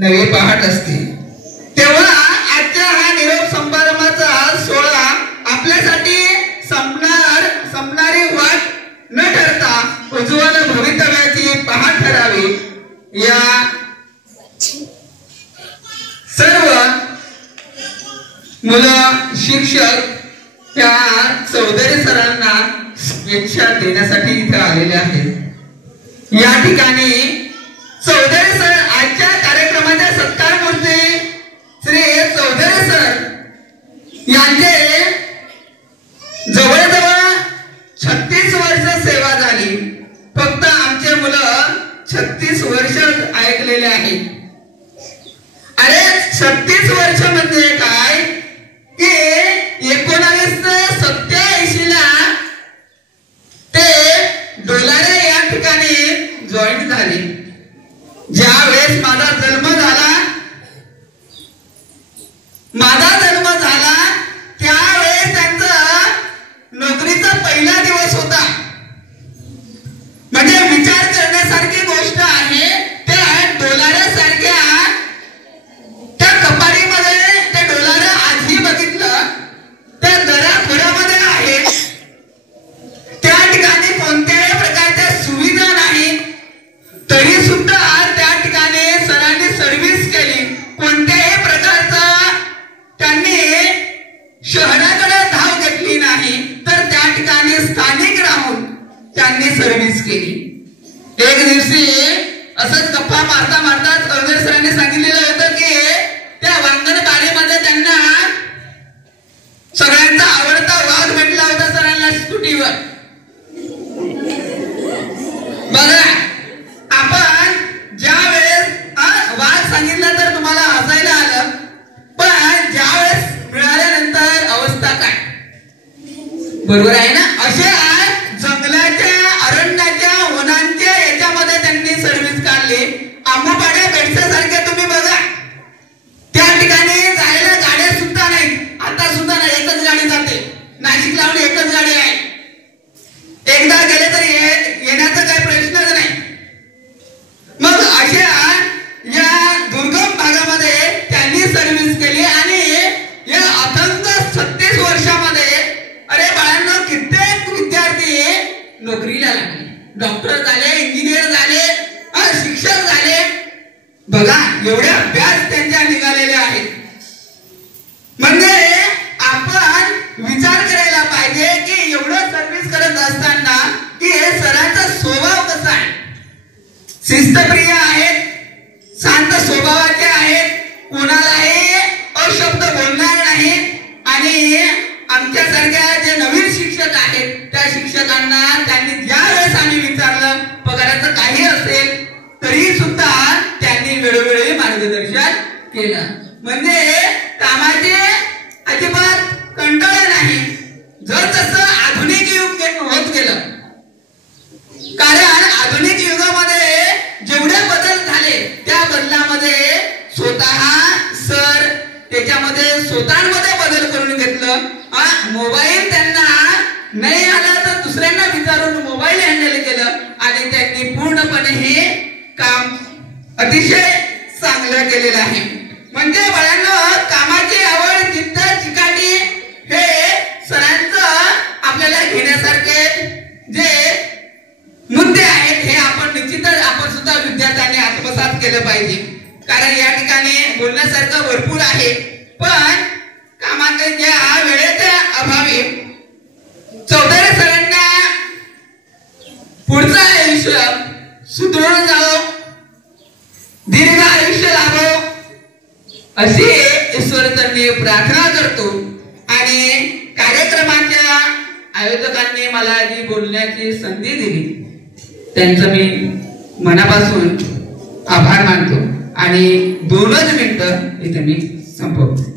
नवे पहाट असते। तेव्हा आजच्या हा निरोप समारंभाचा सोहळा आपल्यासाठी संपणारी वाट न ठरता उज्ज्वल भवितव्याची पहाट ठरावी या सर्व मुलं शिक्षक या चौधरी सरांना शुभेच्छा देण्यासाठी इथे आलेले आहेत। या ठिकाणी चौधरी सर आजच्या कार्यक्रमाच्या सत्कारमूर्ती श्री चौधरी सर यांचे जवळजवळ 36 वर्ष सेवा झाली। फक्त आमचे मुलं 36 वर्ष ऐकलेले आहेत। अरे 36 वर्ष म्हणजे काय की 1987 ला ते डोलारे या ठिकाणी जॉईन झाले। ज्या वेळेस माझा जन्म झाला त्यावेळेस त्यांचा नोकरीचा पहिला दिवस होता। म्हणजे विचार करण्यासारखी गोष्ट आहे। त्या डोलाऱ्यासारख्या त्या कपारीमध्ये ते डोलारा आजही बघितलं त्या दराखोऱ्यामध्ये आहे। त्या ठिकाणी कोणत्याही प्रकारच्या सुविधा नाही, तरी सुद्धा त्या ठिकाणी सरांनी सर्व्हिस केली। कोणत्याही प्रकारचा त्यांनी शहराकडे धाव घेतली नाही, तर त्या ठिकाणी स्थानिक राहून त्यांनी सर्व्हिस केली। एक दिवशी असंच गप्पा मारता मारता चौधरी सरांनी सांगितलेलं होतं की त्या वांगणबाडीमध्ये त्यांना सगळ्यांचा आवडता वाघ भेटला होता सरांना स्कूटीवर। बघा आपण ज्या वेळेस वाघ सांगितलं तर तुम्हाला हसायला आलं, पण ज्या वेळेस मिळाल्यानंतर अवस्था काय, बरोबर आहे ना? अशा जंगलाच्या अरण्याच्या वनांच्या याच्यामध्ये त्यांनी सर्व्हिस काढली। आंबोपाड्या बेडसासारख्या तुम्ही बघा, त्या ठिकाणी जायला गाड्या सुद्धा नाही, आता सुद्धा नाही, एकच गाडी जाते। नाशिक लावून एकच गाडी आहे, एकदा गेले तर येण्याचा काही प्रश्नच नाही। मग अशा या दुर्गम भागामध्ये त्यांनी सर्व्हिस केली आणि या अथंग 36 वर्षामध्ये अरे बाळांनो कित्येक विद्यार्थी नोकरीला लागले, डॉक्टर झाले, इंजिनियर झाले, शिक्षक झाले। बघा एवढे अभ्यास त्यांच्या निघालेले आहेत। म्हणजे आपण विचार करायला पाहिजे की एवढं सर्व्हिस करत असताना की हे सरांचा स्वभाव कसा आहे। शिस्तप्रिय आहेत, शांत स्वभावाचे आहेत, कोणालाही अशब्द बोलणार नाही। आणि आमच्यासारख्या जे नवीन शिक्षक आहेत त्या शिक्षकांना त्यांनी ज्या वेळेस आम्ही विचारलं पगाराचं काही असेल तरी सुद्धा त्यांनी वेळोवेळी मार्गदर्शन केलं। म्हणजे कामाचे अजिबात कंटाळा नाही। जसं आधुनिक युग होत गेलं, कारण आधुनिक युगामध्ये जेवढे बदल झाले त्या बदलामध्ये स्वतः सर त्याच्यामध्ये स्वतःमध्ये बदल करून घेतलं। मोबाईल त्यांना नाही आला तर दुसऱ्यांना विचारून मोबाईल हँडल केलं आणि त्यांनी पूर्णपणे हे काम अतिशय चांगलं केलेलं आहे। म्हणजे बाळांनो कामाची आवड, जिद्द, चिकाटी हे सरांचं आपल्याला घेण्यासारखे जे मुद्दे आहेत हे आपण निश्चितच आपण सुद्धा विद्यार्थ्यांनी आत्मसात केलं पाहिजे। कारण या ठिकाणी बोलण्यासारखं भरपूर आहे, पण कामाच्या वेळेच्या अभावी चौधरी सरांना पुढचं आयुष्य सुदृढ जावो, दीर्घ आयुष्य लाभो अशी ईश्वरचरणी प्रार्थना करतो। आणि कार्यक्रमाच्या आयोजकांनी मला जी बोलण्याची संधी दिली त्यांचं मी मनापासून आभार मानतो आणि 2 मिनिटं इथे मी संपवतो।